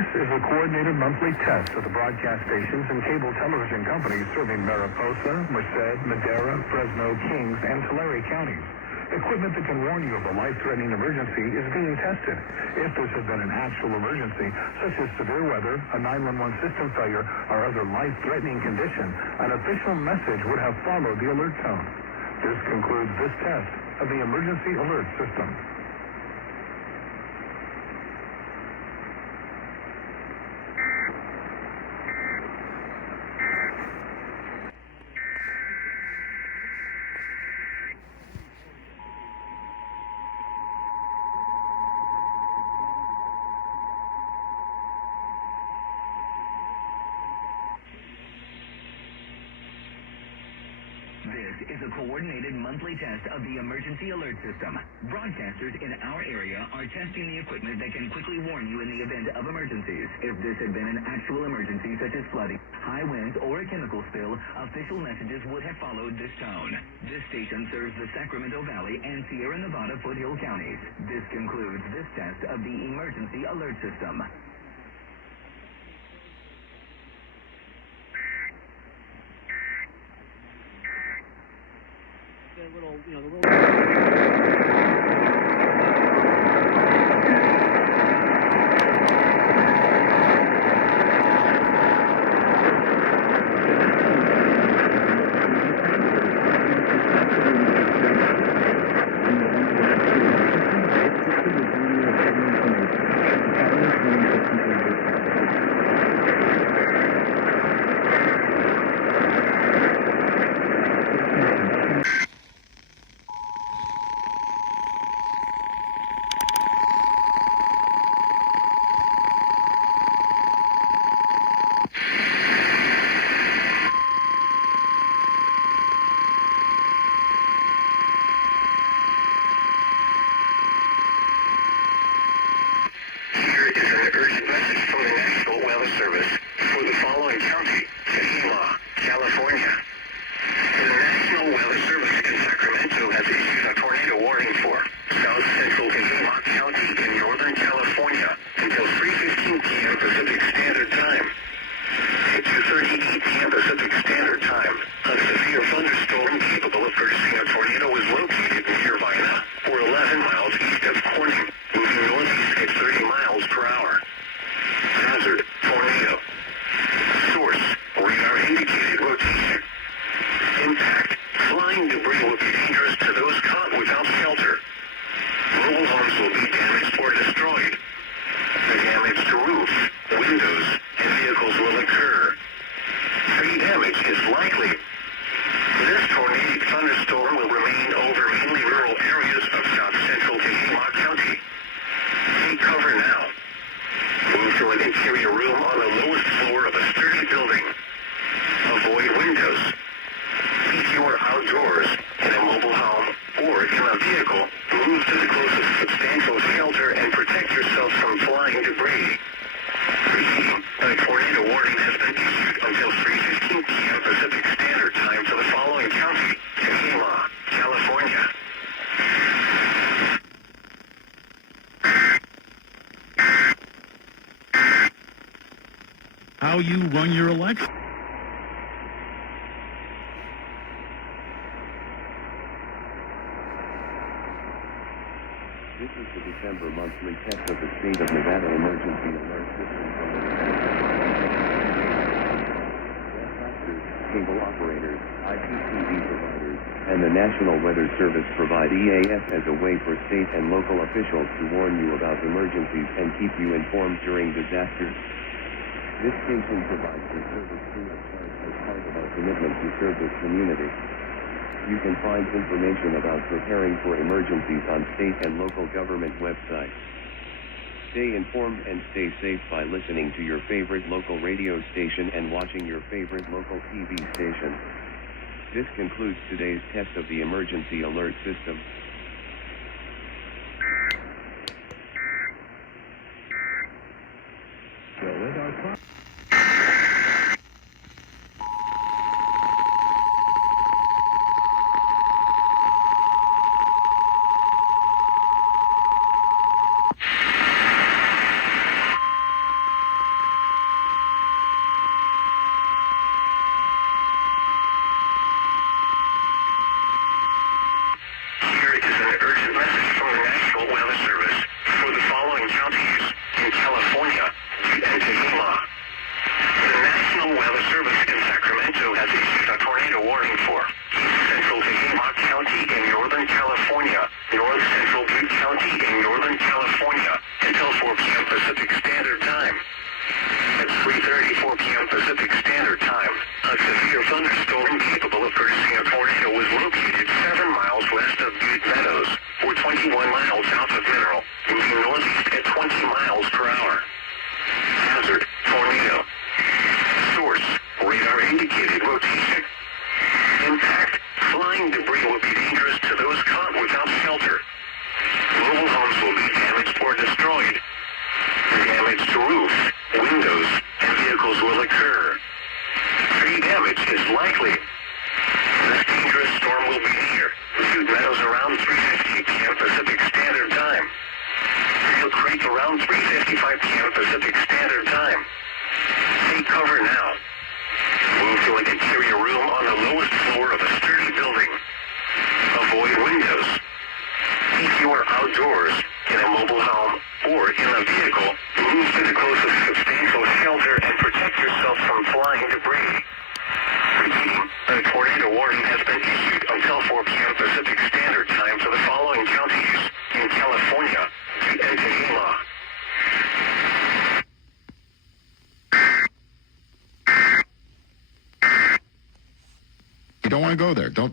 This is a coordinated monthly test of the broadcast stations and cable television companies serving Mariposa, Merced, Madera, Fresno, Kings, and Tulare counties. Equipment that can warn you of a life-threatening emergency is being tested. If this had been an actual emergency, such as severe weather, a 911 system failure, or other life-threatening condition, an official message would have followed the alert tone. This concludes this test of the emergency alert system. This is a coordinated monthly test of the emergency alert system. Broadcasters in our area are testing the equipment that can quickly warn you in the event of emergencies. If this had been an actual emergency such as flooding, high winds, or a chemical spill, official messages would have followed this tone. This station serves the Sacramento Valley and Sierra Nevada Foothill counties. This concludes this test of the emergency alert system. How you run your election. This is the December monthly test of the State of Nevada Emergency Alert System from the broadcasters, cable operators, IPTV providers, and the National Weather Service provide EAS as a way for state and local officials to warn you about emergencies and keep you informed during disasters. This station provides the service free of charge as part of our commitment to serve this community. You can find information about preparing for emergencies on state and local government websites. Stay informed and stay safe by listening to your favorite local radio station and watching your favorite local TV station. This concludes today's test of the emergency alert system. is likely. This dangerous storm will be near Butte Meadows around 3:50 p.m. Pacific Standard Time. Seal Creek around 3:55 p.m. Pacific Standard Time. Take cover now. Move to an interior room on the lowest floor of a sturdy building. Avoid windows. If you are outdoors, in a mobile home, or in a vehicle, move to the closest substantial shelter and protect yourself from flying debris. Repeating, a tornado warning has been issued until 4 p.m. Pacific Standard Time for the following counties in California and Tehama. You don't want to go there. Don't